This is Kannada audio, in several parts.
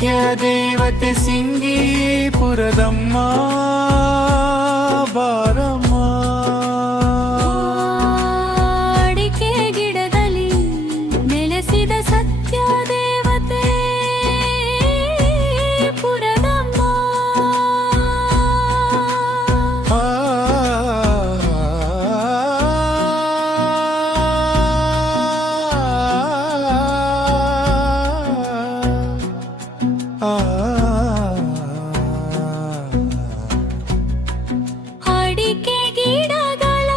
ಸತ್ಯ ದೇವತೆ ಸಿಂಗೀಪುರದಮ್ಮ ಬಾರಮ್ಮ. ಅಡಿಕೆ ಗಿಡದಲ್ಲಿ ನೆಲೆಸಿದ ಸತ್ಯ ದೇವತೆ ಪುರದಮ್ಮ. ಅಡಿಕೆ ಗಿಡಗಳ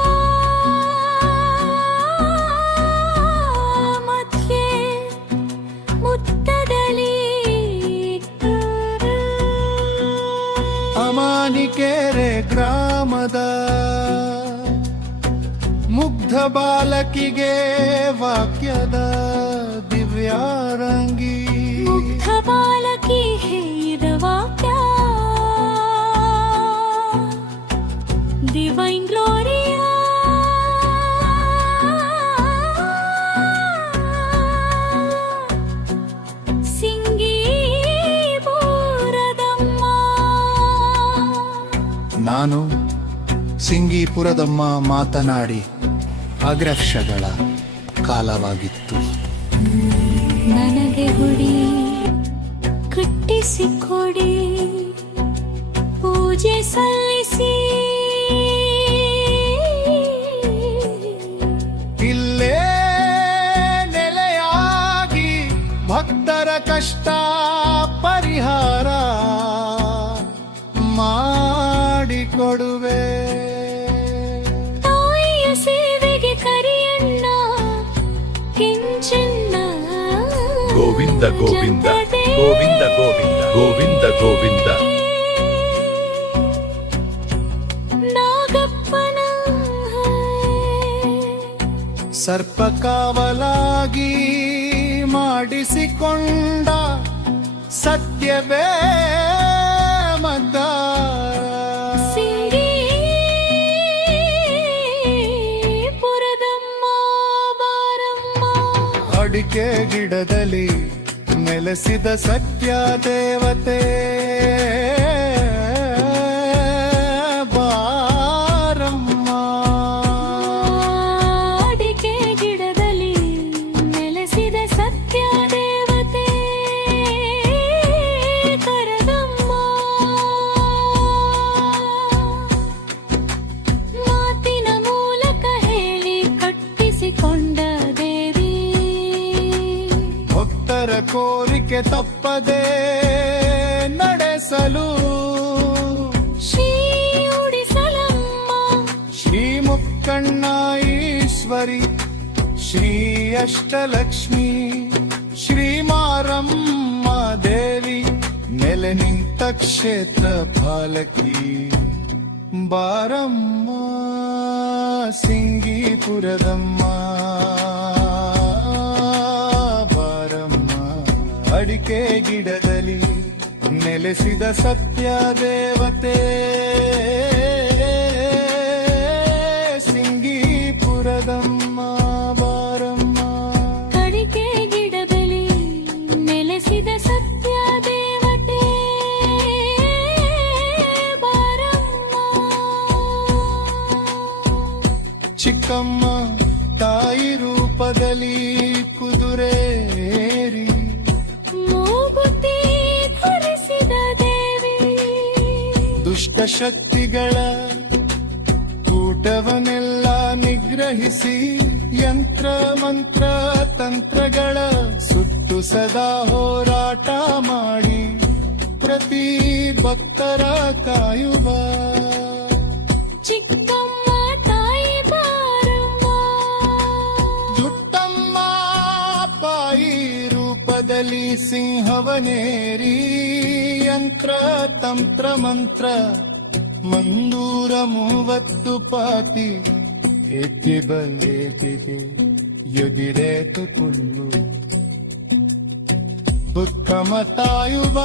ಮಧ್ಯೆ ಮುತ್ತದಲ್ಲಿ ಅಮಾನಿಕೆರೆ ಗ್ರಾಮದ ಮುಗ್ಧ ಬಾಲಕಿಗೆ ವಾಕ್ಯದ ದಿವ್ಯಾರಂಗಿ. ಮುಗ್ಧ ಬಾಲಕಿ ಹೇಳಿದ ವಾಕ್ಯ ಡಿವೈನ್ ಗ್ಲೋರಿಯಾ. ಸಿಂಗೀಪುರದಮ್ಮ. ನಾನು ಸಿಂಗೀಪುರದಮ್ಮ ಮಾತನಾಡಿ ಅಗ್ರಕ್ಷಗಳ ಕಾಲವಾಗಿತ್ತು. ನನಗೆ ಗುಡಿ ಕಟ್ಟಿಸಿಕೊಡಿ, ಪೂಜೆ ಸಲ್ಲಿಸಿ ಇಲ್ಲೇ ನೆಲೆಯಾಗಿ ಭಕ್ತರ ಕಷ್ಟ ಪರಿಹಾರ ಮಾಡಿಕೊಡುವೆ. ತಾಯಿಯ ಸೇವೆಗೆ ಕರಿಯಣ್ಣ ಕೆಂಚಣ್ಣ. ಗೋವಿಂದ ಗೋವಿಂದ ಗೋವಿಂದ ಗೋವಿಂದ ಗೋವಿಂದ ಗೋವಿಂದ. ನಾಗಪ್ಪನ ಸರ್ಪಕಾವಲಾಗಿ ಮಾಡಿಸಿಕೊಂಡ ಸತ್ಯವೇ ಮದ್ದಾರ. ಸಿಂಗೀಪುರದಮ್ಮ ಬಾರಮ್ಮ. ಅಡಿಕೆ ಗಿಡದಲ್ಲಿ ನೆಲೆಸಿದ ಸತ್ಯ ದೇವತೆ ಬಾರಮ್ಮ. ಅಡಿಕೆ ಗಿಡದಲ್ಲಿ ನೆಲೆಸಿದ ಸತ್ಯ ದೇವತೆ ಕರದಮ್ಮ. ಮಾತಿನ ಮೂಲಕ ಹೇಳಿ ಕಟ್ಟಿಸಿಕೊಂಡ ದೇವಿ, ಭಕ್ತರ ಕೋರಿಕೆ ತಪ್ಪದೆ ನಡೆಸಲು ಶ್ರೀ ಉಡಿಸಲಮ್ಮ. ಶ್ರೀ ಮುಕ್ಕಣ್ಣ ಈಶ್ವರಿ, ಶ್ರೀ ಅಷ್ಟಲಕ್ಷ್ಮಿ, ಶ್ರೀ ಮಾರಮ್ಮ ದೇವಿ ನೆಲೆ ನಿಂತ ಕ್ಷೇತ್ರ ಪಾಲಕಿ ಬಾರಮ್ಮ ಸಿಂಗೀಪುರದಮ್ಮ ಬಾರಮ್ಮ. ಅಡಿಕೆ ಗಿಡದಲ್ಲಿ ನೆಲೆಸಿದ ಸತ್ಯ ದೇವತೆ ಸಿಂಗೀಪುರದಮ್ಮ ಬಾರಮ್ಮ. ಅಡಿಕೆ ಗಿಡದಲ್ಲಿ ನೆಲೆಸಿದ ಸತ್ಯ ದೇವತೆ ಬಾರಮ್ಮ. ಚಿಕ್ಕಮ್ಮ ತಾಯಿ ರೂಪದಲ್ಲಿ ಕುದುರೇರಿ ಮೂಗುತಿ ಧರಿಸಿದ ದೇವಿ, ದುಷ್ಟ ಶಕ್ತಿಗಳ ಕೂಟವನ್ನೆಲ್ಲ ನಿಗ್ರಹಿಸಿ ಯಂತ್ರ ಮಂತ್ರ ತಂತ್ರಗಳ ಸುಟ್ಟು ಸದಾ ಹೋರಾಟ ಮಾಡಿ ಪ್ರತಿ ಭಕ್ತರ ಕಾಯುವ ಚಿಕ್ಕಮ್ಮ ತಾಯಿ ಬಾರಮ್ಮ. ದುಟ್ಟಮ್ಮ ಪಾಯಿ ರೂಪದಲ್ಲಿ ಸಿಂಹವನೇರಿ ಯಂತ್ರ ತಂತ್ರ ಮಂತ್ರ 330 ಪಾತಿ ಎತ್ತಿ ಬಲ್ಲೆತಿದೆ ಎದಿರೇತು ಕುಲ್ಲು ದುಃಖ ಮತಾಯುವ